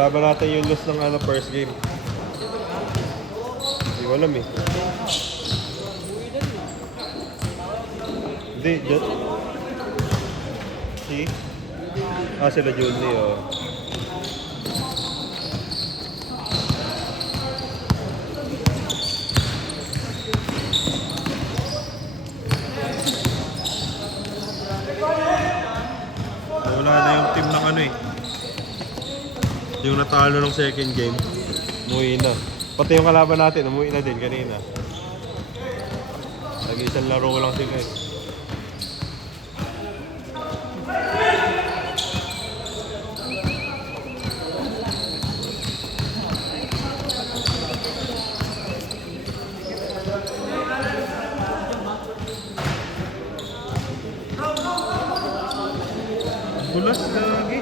Kalaban natin yung loss ng first game. Hindi ko alam eh. Hindi, si? Sila Julny, oh. Wala na yung team ng ano eh. Yung natalo ng second game, umuwi na. Pati yung kalaban natin, umuwi na din kanina. Nag-isang laro lang sila eh. Bulas lagi.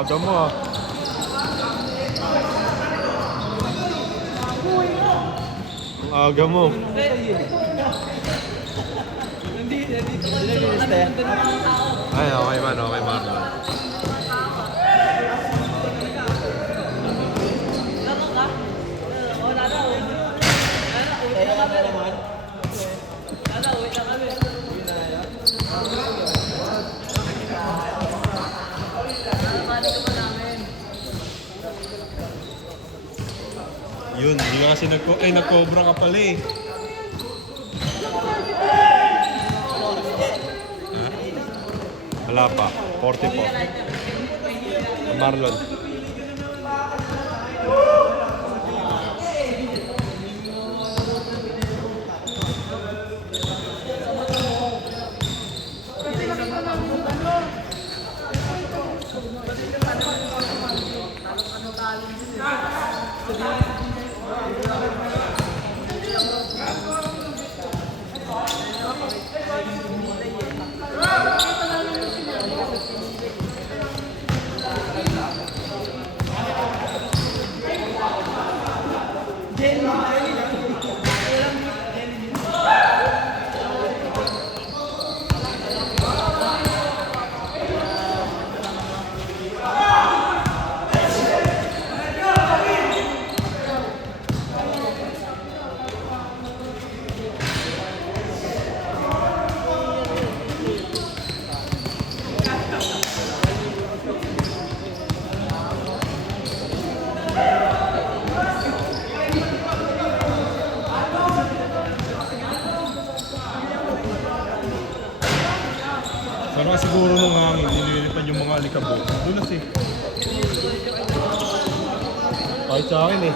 Aga mo ah. Ang aga mo. Ay, okay man, okay man. Yun, hindi ka kasi nag-cobra ka pala eh. Wala pa, 44. Marlon. Sana siguro nung hangin, nililipad yung mga alikabok. Dulas eh. Kahit sa akin eh.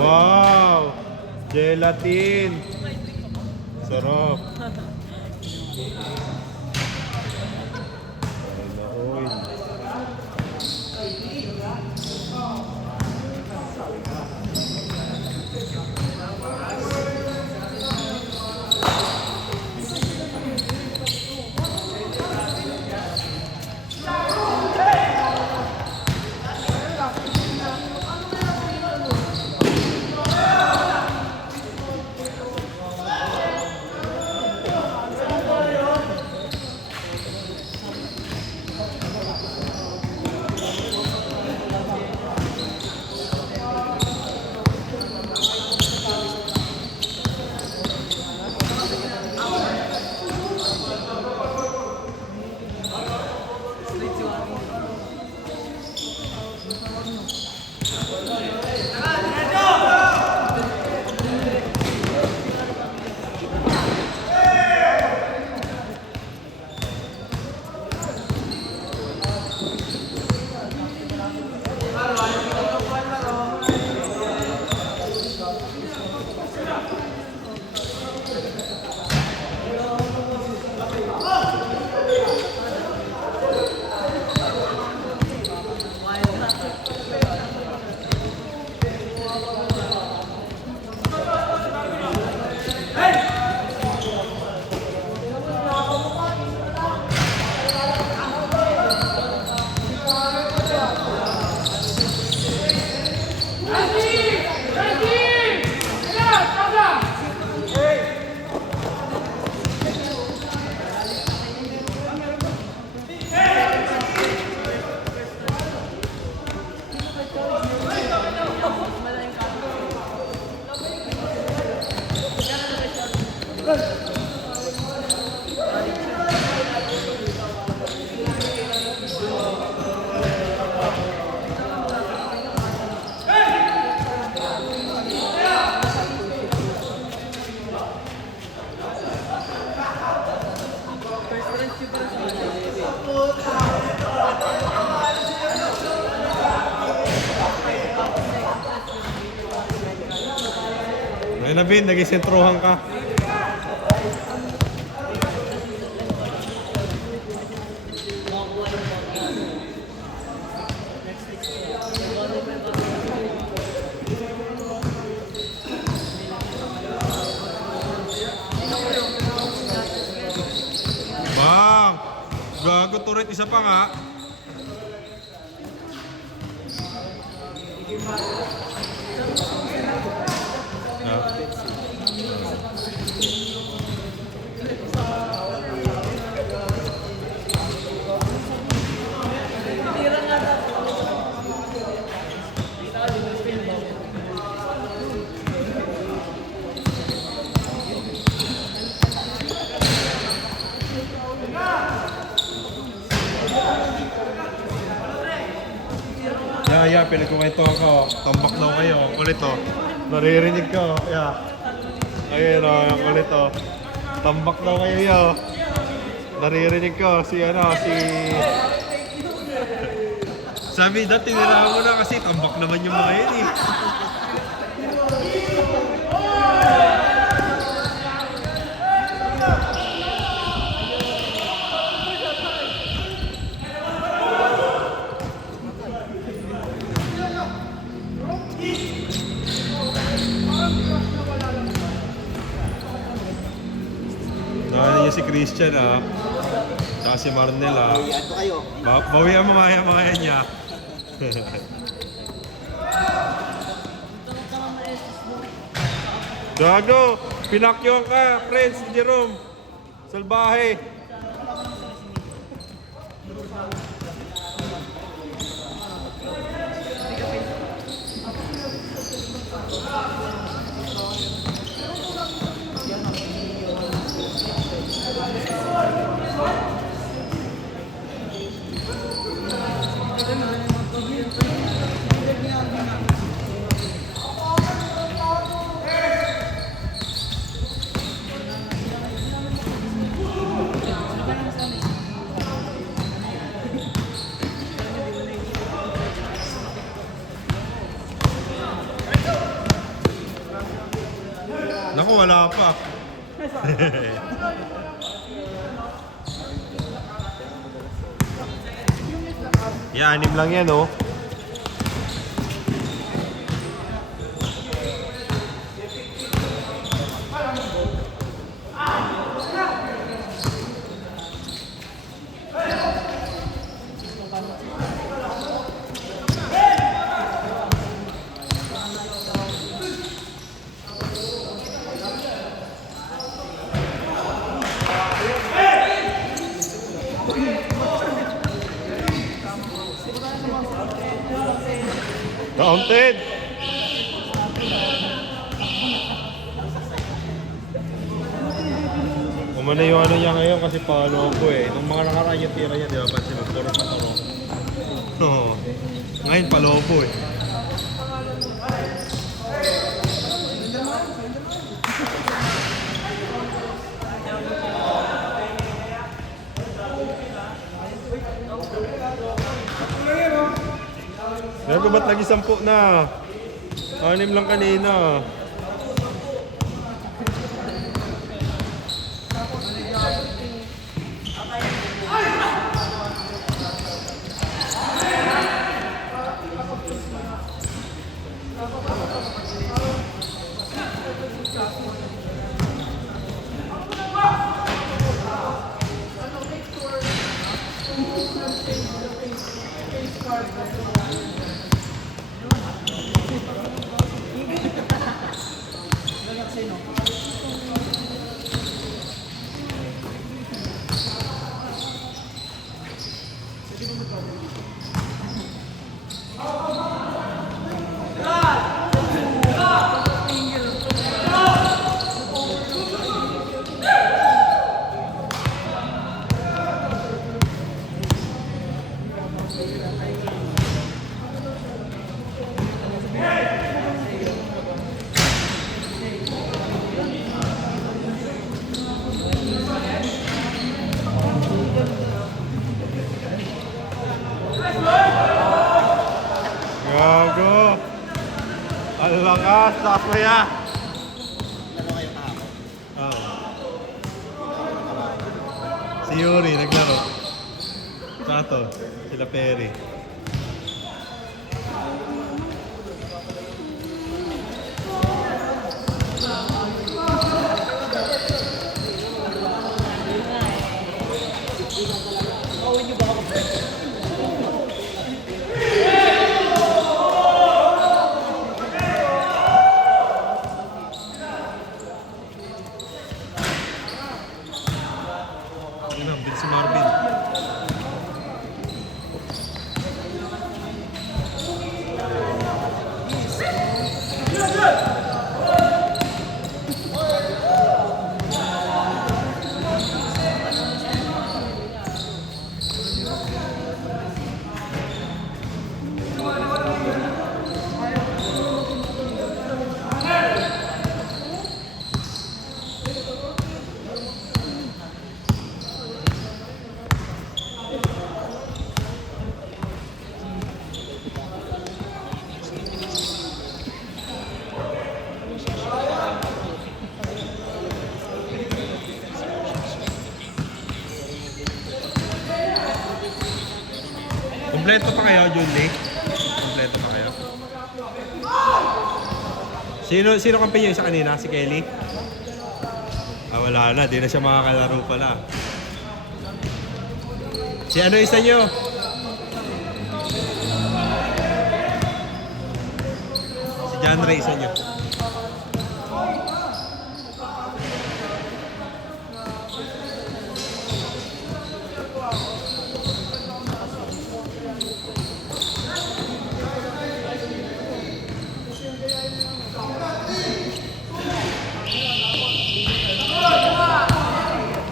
Wow! Gelatin! Sarap! Ayun na, Bin, nag-isentruhan ka. Bang! Gago, turret, isa pa nga. Yeah, pinagkukwento ako. Tambak daw kayo. Kulit oh. Naririnig ko. Yeah. Ayun oh, yung kulit oh. Tambak daw kayo yo. Naririnig ko si Sabi dati tinira mo na kasi tambak naman yung mga yun eh. Nakano niya si Christian ah. Saka si Marnel ah. Bawian mo mga niya. Gago! Pinakyo ka, Prince Jerome. Salbahe. Naku, wala pa. Yan, 6 lang yan, oh. Counted! Umana yung ano niya ngayon kasi palo ko eh. Nung mga nakaraan yung tira niya, di ba? Pansin mo, puro sa taro. Oo. Ngayon, palobo eh. Gago, ba't lagi 10 na? 6 lang kanina. Gago! Ang lakas! Lakas mo ya! Laro kayo kahapon. Oh. Si Yuri naglaro. Tsaka to, sila Perry. Yun ang bilis si Marvin. Kompleto pa kayo, Julie? Kompleto pa kayo? Sino kampi niyo sa kanina? Si Kelly? Ah, wala na. Di na siya makakalaro pala. Si ano isa niyo? Si John Ray isa niyo.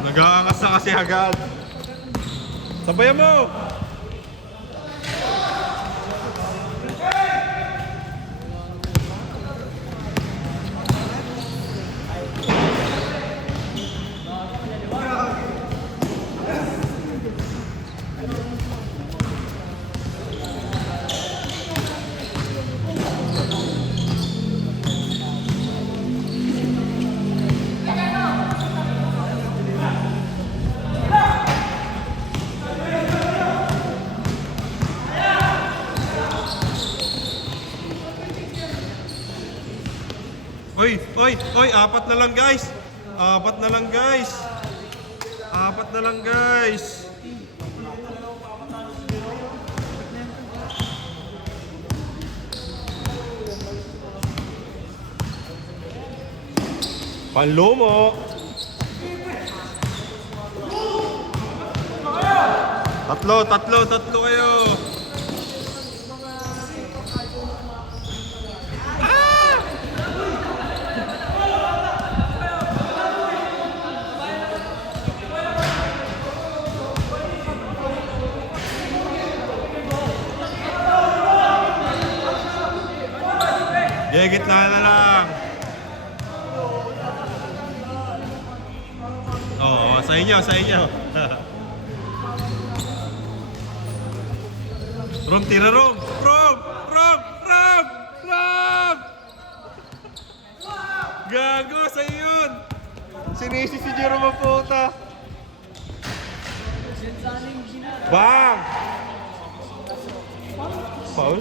Nag-aangas na kasi agad. Sabayan mo! Oy, apat na lang guys. Apat na lang guys. Apat na lang guys. Panlumo. Tatlo kayo. Gitna na lang. Oo, sa inyo. Rom, tira Rom! Rom! Gago, sa'yo yun! Sinisi si Jerome Mapota. Bang! Foul?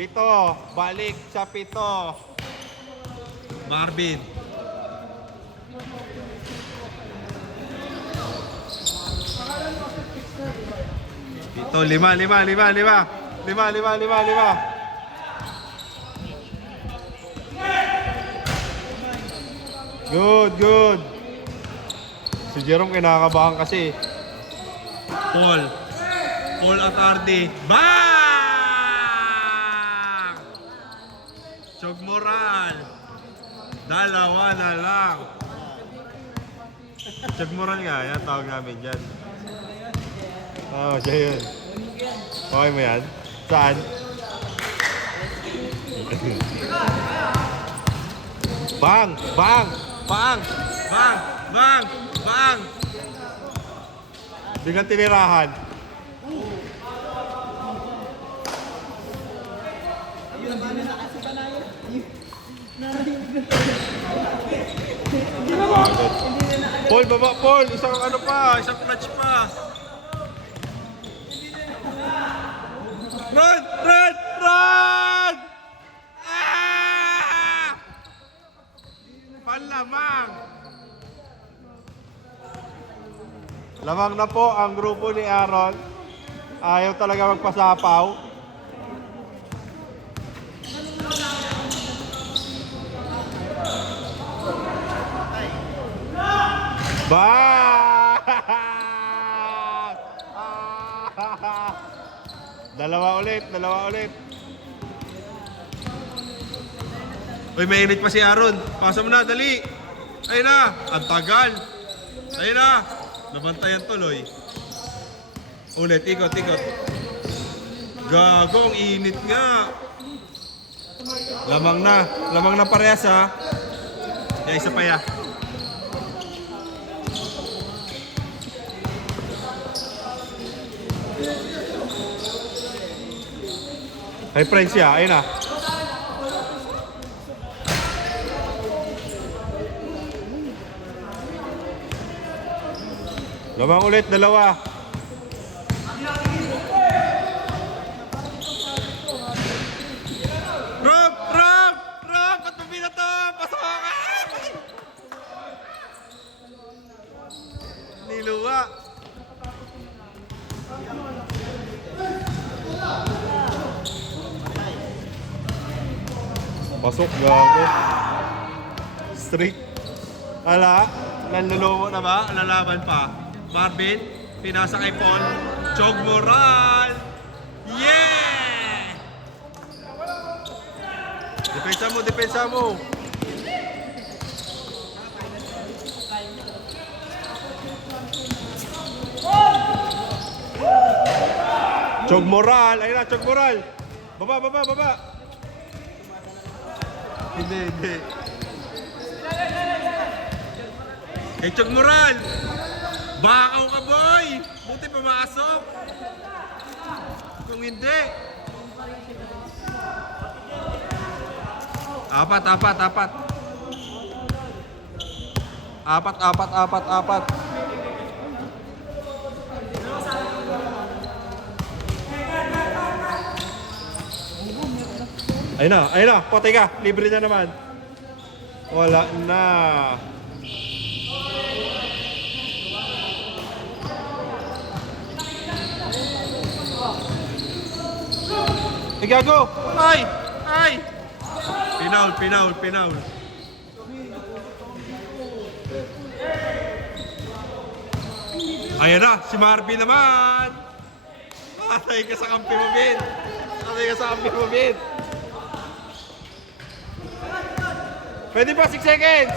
Pito. Balik sa pito. Marvin. Pito. Lima. Good. Si Jerome kinakabahan kasi. Paul Acardi. Bang! Chog Moral. Dalawa na lang. Chog Moral nga. Yan tawag namin dyan. Oo, siya yun. Okay mo yan? Saan? Bang! Biglang tinirahan. Paul, baba Paul! Isang clutch pa. Run! Panlamang! Lamang na po ang grupo ni Aaron. Ayaw talaga magpasapaw. Bang! Dalawa ulit. Uy, mainit pa si Aaron. Pasa mo na, dali. Ayun na. Ang tagal. Ayun na. Nabantayan tuloy. Ulit, ikot. Gagong, init nga. Lamang na parehas ha. Kaya isa pa ya. Ay, friends ya, ayun na. Lamang ulit, dalawa. Rob! Ba't mo binato? Pasokan! Niluwa. Pasok, gago. Straight. Ala, nanlulumo na ba? Lalaban pa. Marvin, pinasa kay Paul. Chog Moral! Yeah! Depensa mo. Chog Moral! Ayun na, Chog Moral! Baba! Hindi. Eh, Chog Moral! Bakaw ka, boy! Buti pumasok! Kung hindi... Apat. Ayun na, patay ka, libre na naman. Wala na. Gago! Ay! Pinaul. Ayan na, si Marvin naman! Patay ka sa kampi mo, Ben! Pwede pa, 6 seconds!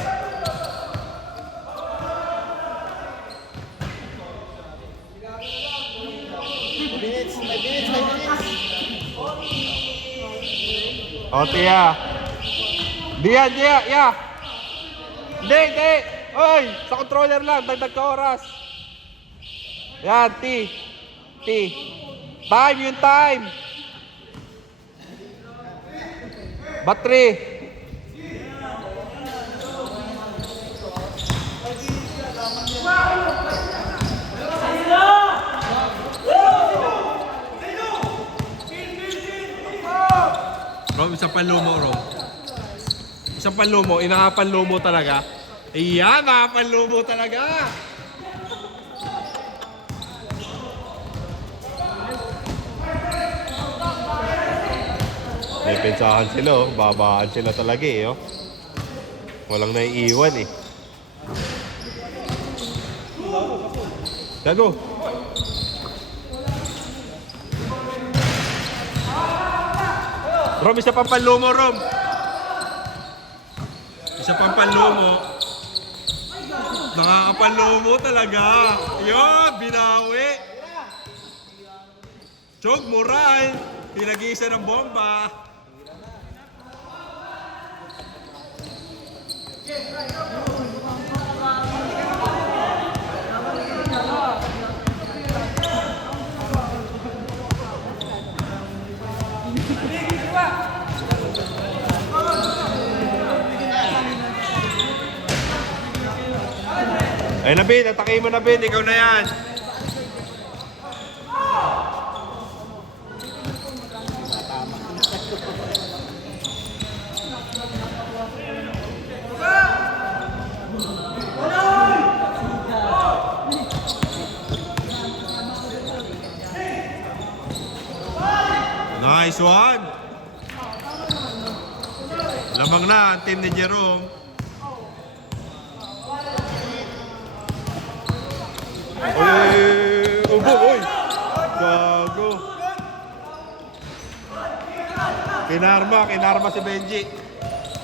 Minutes. O, Tia. Diyan, ya. Hindi. Oy, sa controller lang, dagdag ka oras. Yan, T. Time. Battery. Isang panlumo, Rom. Isang panlumo. Inakapanlumo talaga. Ayan, nakapanlumo talaga. May pensahan sila, oh. Babaan sila talaga, eh, oh. Walang naiiwan, eh. Gago. Rom, isa pang panlumo, Rom. Isa pang panlumo. Nakakapanlumo talaga. Yun, binawi. Chog, moral. Pinag-iisa ng bomba. Ay na, Ben. Atakay mo na, Ben. Ikaw na yan. Nice one. Lamang na ang team ni Jerome. Oy! Oy! Gago! Kinarma si Benji.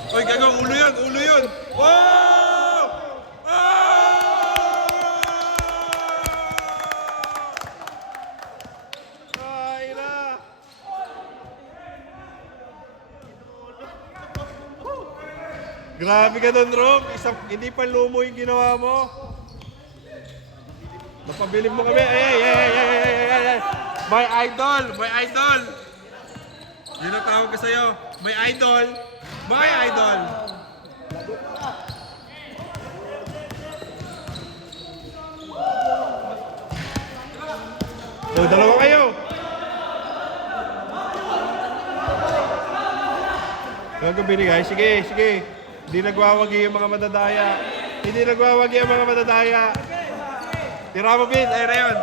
Oy, gago, ulo yun! Wow! Ay na! Grabe ka doon, Rom. Hindi pa lumo yung ginawa mo. Napabilib mo kami. Ay. My idol. Yun ang tawag ko sa'yo. My idol. So, dalawa kayo. Gago binigay. Sige. Hindi nagwawagi yung mga madadaya. Tira mo, Bin. Ayun na yun.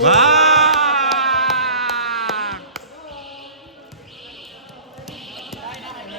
Bye!